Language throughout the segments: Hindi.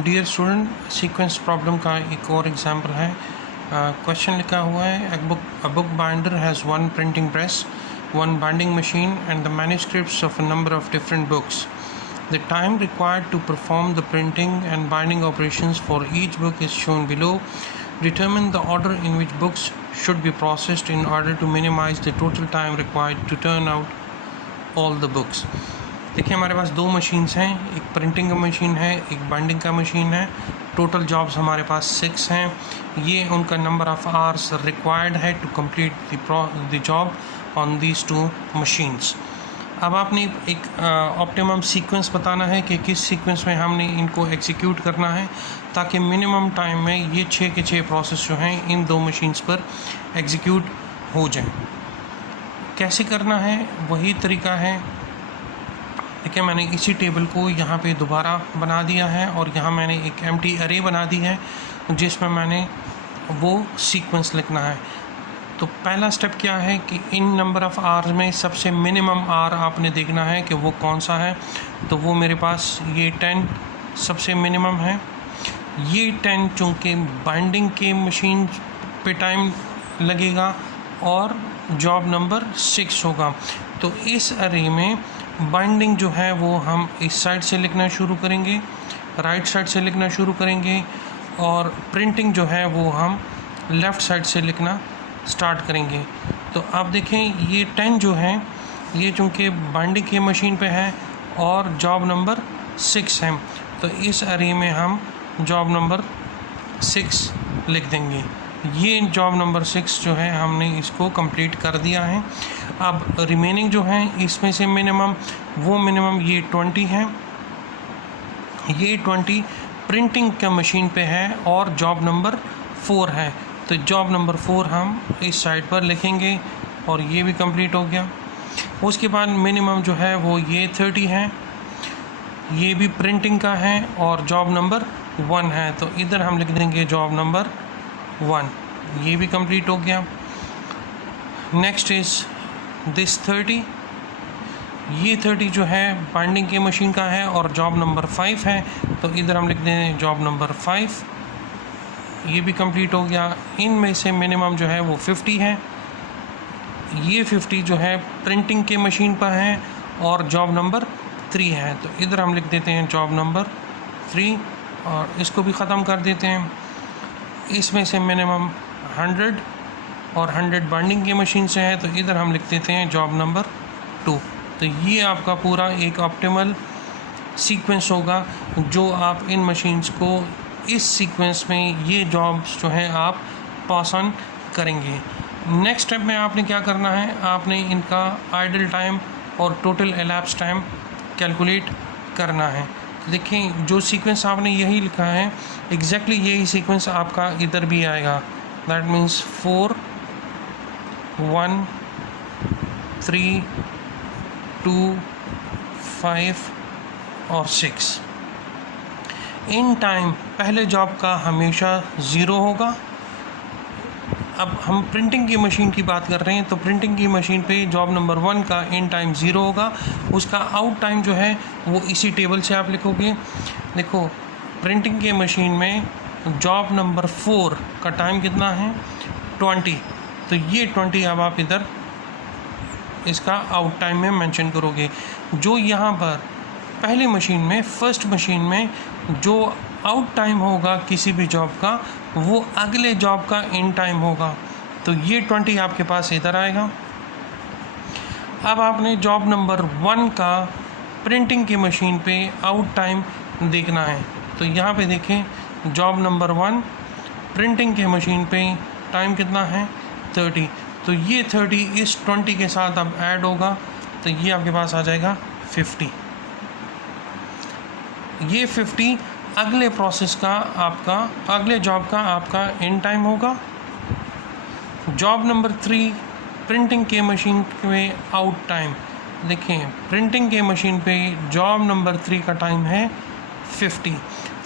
डियर स्टूडेंट, सीक्वेंस प्रॉब्लम का एक और एग्जांपल है। क्वेश्चन लिखा हुआ है, a book binder has one printing press, one binding machine and the manuscripts of a number of different books. The time required to perform the printing and binding operations for each book is shown below. Determine the order in which books should be processed in order to minimize the total time required to turn out all the books. देखिए, हमारे पास दो मशीन्स हैं, एक प्रिंटिंग का मशीन है, एक बाइंडिंग का मशीन है। टोटल जॉब्स हमारे पास 6 हैं। ये उनका नंबर ऑफ़ आवर्स रिक्वायर्ड है to complete the job on these two machines. अब आपने एक ऑप्टिमम सीक्वेंस बताना है कि किस सीक्वेंस में हमने इनको एग्जीक्यूट करना है ताकि मिनिमम टाइम में ये 6 के 6 प्रोसेस जो हैं इन दो मशीन्स पर एग्जीक्यूट हो जाएं। कैसे करना है, वही तरीका है। देखिए, मैंने इसी टेबल को यहाँ पे दोबारा बना दिया है और यहाँ मैंने एक एम्प्टी अरे बना दी है जिसमें मैंने वो सीक्वेंस लिखना है। तो पहला स्टेप क्या है कि इन नंबर ऑफ़ आवर्स में सबसे मिनिमम आवर आपने देखना है कि वो कौन सा है। तो वो मेरे पास ये 10 सबसे मिनिमम है। ये 10 चूँकि बाइंडिंग के मशीन पे टाइम लगेगा और जॉब नंबर 6 होगा, तो इस अरे में बाइंडिंग जो है वो हम इस साइड से लिखना शुरू करेंगे, राइट साइड से लिखना शुरू करेंगे, और प्रिंटिंग जो है वो हम लेफ़्ट साइड से लिखना स्टार्ट करेंगे। तो आप देखें, ये 10 जो है ये चूँकि बाइंडिंग की मशीन पे है और जॉब नंबर 6 है, तो इस अरे में हम जॉब नंबर 6 लिख देंगे। ये जॉब नंबर 6 जो है हमने इसको कंप्लीट कर दिया है। अब रिमेनिंग जो है इसमें से मिनिमम ये 20 है। ये 20 प्रिंटिंग का मशीन पे है और जॉब नंबर 4 है, तो जॉब नंबर 4 हम इस साइड पर लिखेंगे और ये भी कंप्लीट हो गया। उसके बाद मिनिमम जो है वो ये 30 है, ये भी प्रिंटिंग का है और जॉब नंबर 1 है, तो इधर हम लिख देंगे जॉब नंबर 1। ये भी कंप्लीट हो गया। Next is this 30। ये 30 जो है बाइंडिंग की मशीन का है और जॉब नंबर 5 है, तो इधर हम लिख दें जॉब नंबर 5। ये भी कंप्लीट हो गया। इनमें से मिनिमम जो है वो 50 है। ये 50 जो है प्रिंटिंग के मशीन पर है और जॉब नंबर 3 है, तो इधर हम लिख देते हैं जॉब नंबर 3 और इसको भी ख़त्म कर देते हैं। इसमें से मिनिमम 100 और 100 बाइंडिंग की मशीन से है, तो इधर हम लिख देते हैं जॉब नंबर 2। तो ये आपका पूरा एक ऑप्टिमल सीक्वेंस होगा जो आप इन मशीन्स को इस सीक्वेंस में ये जॉब्स जो हैं आप पास ऑन करेंगे। नेक्स्ट स्टेप में आपने क्या करना है, आपने इनका आइडल टाइम और टोटल एलैप्स टाइम कैलकुलेट करना है। देखें, जो सीक्वेंस आपने यही लिखा है एग्जैक्टली यही सीक्वेंस आपका इधर भी आएगा। दैट मीन्स 4 1 3 2 5 और 6। इन टाइम पहले जॉब का हमेशा 0 होगा। अब हम प्रिंटिंग की मशीन की बात कर रहे हैं, तो प्रिंटिंग की मशीन पे जॉब नंबर 1 का इन टाइम 0 होगा। उसका आउट टाइम जो है वो इसी टेबल से आप लिखोगे। देखो, प्रिंटिंग की मशीन में जॉब नंबर 4 का टाइम कितना है 20, तो ये 20 अब आप इधर इसका आउट टाइम में मेंशन करोगे। जो यहाँ पर पहली मशीन में फर्स्ट मशीन में जो आउट टाइम होगा किसी भी जॉब का वो अगले जॉब का इन टाइम होगा, तो ये 20 आपके पास इधर आएगा। अब आपने जॉब नंबर 1 का प्रिंटिंग की मशीन पे आउट टाइम देखना है, तो यहाँ पे देखें जॉब नंबर 1 प्रिंटिंग की मशीन पे टाइम कितना है 30, तो ये 30 इस 20 के साथ अब ऐड होगा, तो ये आपके पास आ जाएगा 50। ये 50 अगले प्रोसेस का आपका अगले जॉब का आपका इन टाइम होगा। जॉब नंबर 3 प्रिंटिंग के मशीन में आउट टाइम देखें, प्रिंटिंग के मशीन पे जॉब नंबर 3 का टाइम है 50,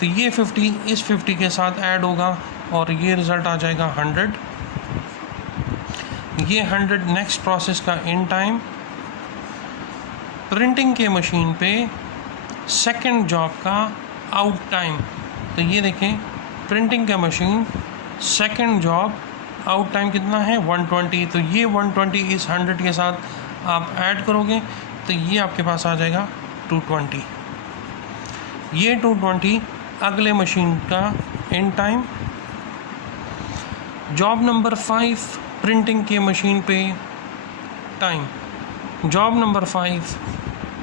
तो ये 50 इस 50 के साथ ऐड होगा और ये रिज़ल्ट आ जाएगा 100। ये 100 नेक्स्ट प्रोसेस का इन टाइम। प्रिंटिंग के मशीन पे सेकंड जॉब का आउट टाइम तो ये देखें प्रिंटिंग का machine second job out time कितना है 120, तो ये 120 इस 100 के साथ आप ऐड करोगे तो ये आपके पास आ जाएगा 220। ये 220 अगले मशीन का and time. Job number 5 printing के मशीन पे टाइम, जॉब नंबर 5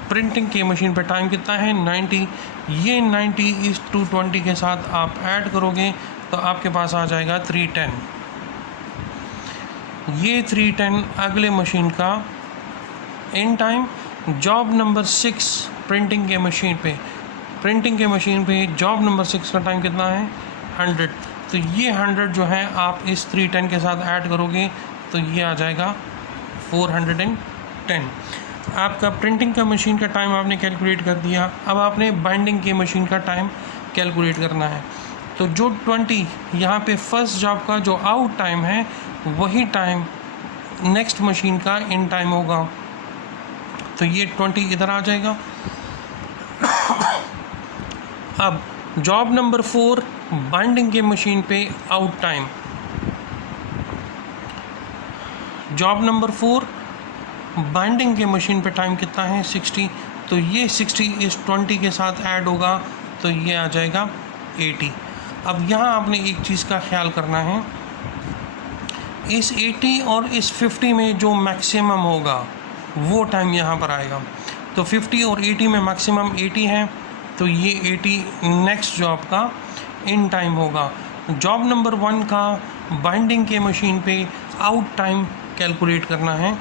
प्रिंटिंग के मशीन पे टाइम कितना है 90। ये 90 इस 220 के साथ आप ऐड करोगे तो आपके पास आ जाएगा 310। ये 310 अगले मशीन का and time. Job number 6 printing के मशीन पे जॉब नंबर 6 का टाइम कितना है 100। तो ये 100 जो है आप इस 310 के साथ ऐड करोगे तो ये आ जाएगा 410। आपका प्रिंटिंग का मशीन का टाइम आपने कैलकुलेट कर दिया। अब आपने बाइंडिंग के मशीन का टाइम कैलकुलेट करना है। तो जो 20 यहाँ पे फर्स्ट जॉब का जो आउट टाइम है वही टाइम नेक्स्ट मशीन का इन टाइम होगा, तो ये 20 इधर आ जाएगा। अब जॉब नंबर 4 बाइंडिंग के मशीन पे out time, job number 4 binding के मशीन पे टाइम कितना है 60। तो ये 60 इस 20 के साथ ऐड होगा तो ये आ जाएगा 80। अब यहाँ आपने एक चीज़ का ख्याल करना है, इस 80 और इस 50 में जो मैक्सिमम होगा वो टाइम यहाँ पर आएगा। तो 50 और 80 में मैक्सिमम 80 है, तो ये 80 नेक्स्ट जॉब का इन टाइम होगा। जॉब नंबर 1 का बाइंडिंग के मशीन पे आउट टाइम कैलकुलेट करना है।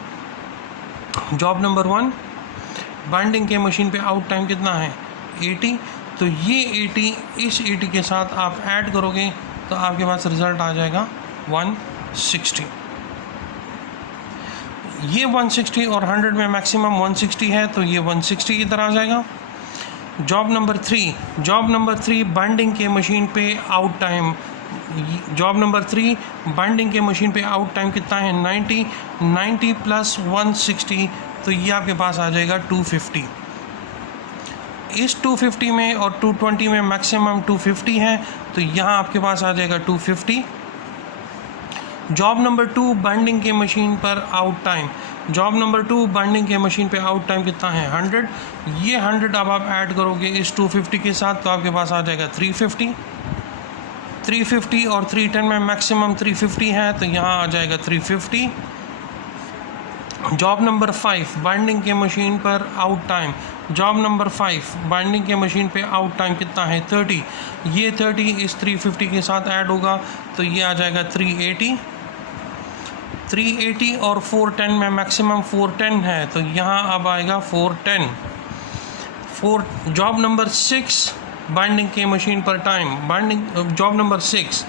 जॉब नंबर 1 बाइंडिंग के मशीन पे आउट टाइम कितना है 80। तो ये 80 इस 80 के साथ आप ऐड करोगे तो आपके पास रिज़ल्ट आ जाएगा 160। ये 160 और 100 में मैक्सिमम 160 है तो ये 160 इधर आ जाएगा। जॉब नंबर 3 बाइंडिंग के मशीन पे out time, job number 3 binding के मशीन पे आउट टाइम कितना है 90 प्लस 160, तो ये आपके पास आ जाएगा 250। इस 250 में और 220 में मैक्सिमम 250 है तो यहाँ आपके पास आ जाएगा 250। जॉब नंबर 2 बाइंडिंग के मशीन पर out time, job number 2 binding के मशीन पे आउट टाइम कितना है 100। ये 100 अब आप ऐड करोगे इस 250 के साथ तो आपके पास आ जाएगा 350 और 310 में मैक्सिमम 350 है तो यहाँ आ जाएगा 350। जॉब नंबर 5 बाइंडिंग के मशीन पर out time, job number 5 binding के मशीन पे आउट टाइम कितना है 30। ये 30 इस 350 के साथ ऐड होगा तो ये आ जाएगा 380 और 410 में मैक्सिमम 410 है तो यहाँ अब आएगा 410। जॉब नंबर 6 बाइंडिंग के मशीन पर टाइम, जॉब नंबर 6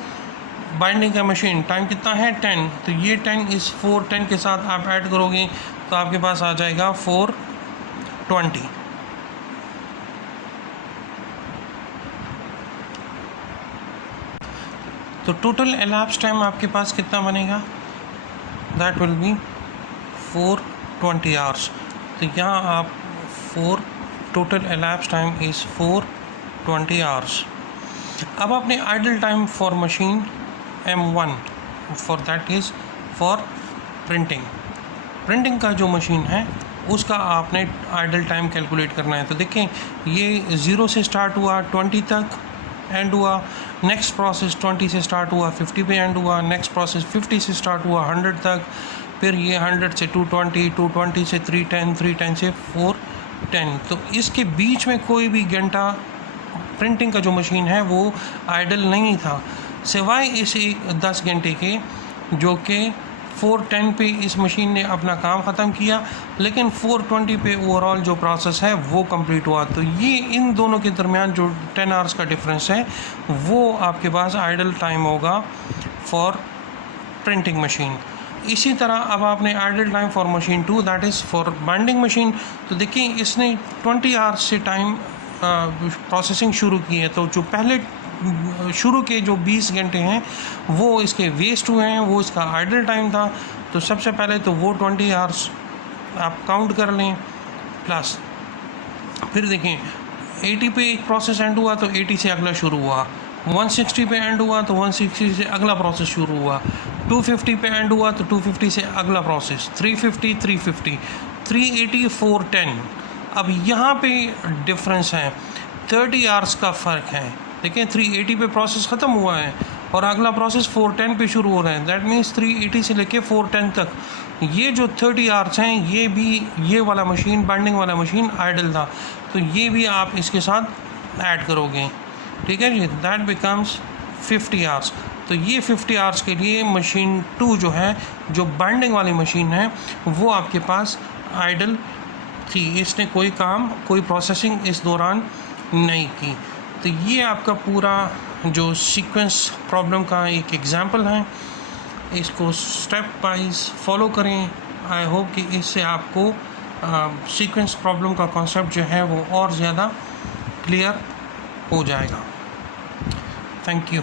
बाइंडिंग का मशीन टाइम कितना है 10। तो ये 10 इस 410 के साथ आप ऐड करोगे तो आपके पास आ जाएगा 420। तो टोटल elapsed टाइम आपके पास कितना बनेगा, दैट विल बी 420 आवर्स। तो यहाँ आप total elapsed time is 420 hours. अब आपने idle time for machine M1 for that is for printing का जो मशीन है उसका आपने आइडल टाइम कैलकुलेट करना है। तो देखें ये 0 से स्टार्ट हुआ 20 तक एंड हुआ, नेक्स्ट प्रोसेस 20 से स्टार्ट हुआ 50 पे एंड हुआ, नेक्स्ट प्रोसेस 50 से स्टार्ट हुआ 100 तक, फिर ये 100 से 220 से 310 से 410। तो इसके बीच में कोई भी घंटा प्रिंटिंग का जो मशीन है वो आइडल नहीं था, सिवाय इस 10 घंटे के जो कि 410 पे इस मशीन ने अपना काम ख़त्म किया, लेकिन 420 पे ओवरऑल जो प्रोसेस है वो कंप्लीट हुआ। तो ये इन दोनों के दरमियान जो 10 आवर्स का डिफरेंस है वो आपके पास आइडल टाइम होगा फॉर प्रिंटिंग मशीन। इसी तरह अब आपने idle time for machine 2 that is for binding machine. तो देखिए इसने 20 आवर्स से टाइम प्रोसेसिंग शुरू की है, तो जो पहले शुरू के जो 20 घंटे हैं वो इसके वेस्ट हुए हैं, वो इसका आइडल टाइम था। तो सबसे पहले तो वो 20 आवर्स आप काउंट कर लें, प्लस फिर देखें 80 पे एक प्रोसेस एंड हुआ तो 80 से अगला शुरू हुआ, 160 पे एंड हुआ तो 160 से अगला प्रोसेस शुरू हुआ, 250 पे एंड हुआ तो 250 से अगला प्रोसेस, 350 350 380 410। अब यहाँ पे डिफरेंस है, 30 आवर्स का फ़र्क है। देखें 380 पे प्रोसेस ख़त्म हुआ है और अगला प्रोसेस 410 पे शुरू हो रहा है। दैट मीन्स 380 से लेके 410 तक ये जो 30 आवर्स हैं, ये भी ये वाला मशीन, बाइंडिंग वाला मशीन आइडल था, तो ये भी आप इसके साथ ऐड करोगे, ठीक है जी। That becomes 50 hours. तो ये 50 आवर्स के लिए मशीन 2 जो है, जो बाइंडिंग वाली मशीन है, वो आपके पास आइडल थी, इसने कोई काम, कोई प्रोसेसिंग इस दौरान नहीं की। तो ये आपका पूरा जो सीक्वेंस प्रॉब्लम का एक एग्जांपल है, इसको स्टेप वाइज फॉलो करें। आई होप कि इससे आपको सीक्वेंस प्रॉब्लम का कॉन्सेप्ट जो है वो और ज़्यादा क्लियर हो जाएगा। Thank you.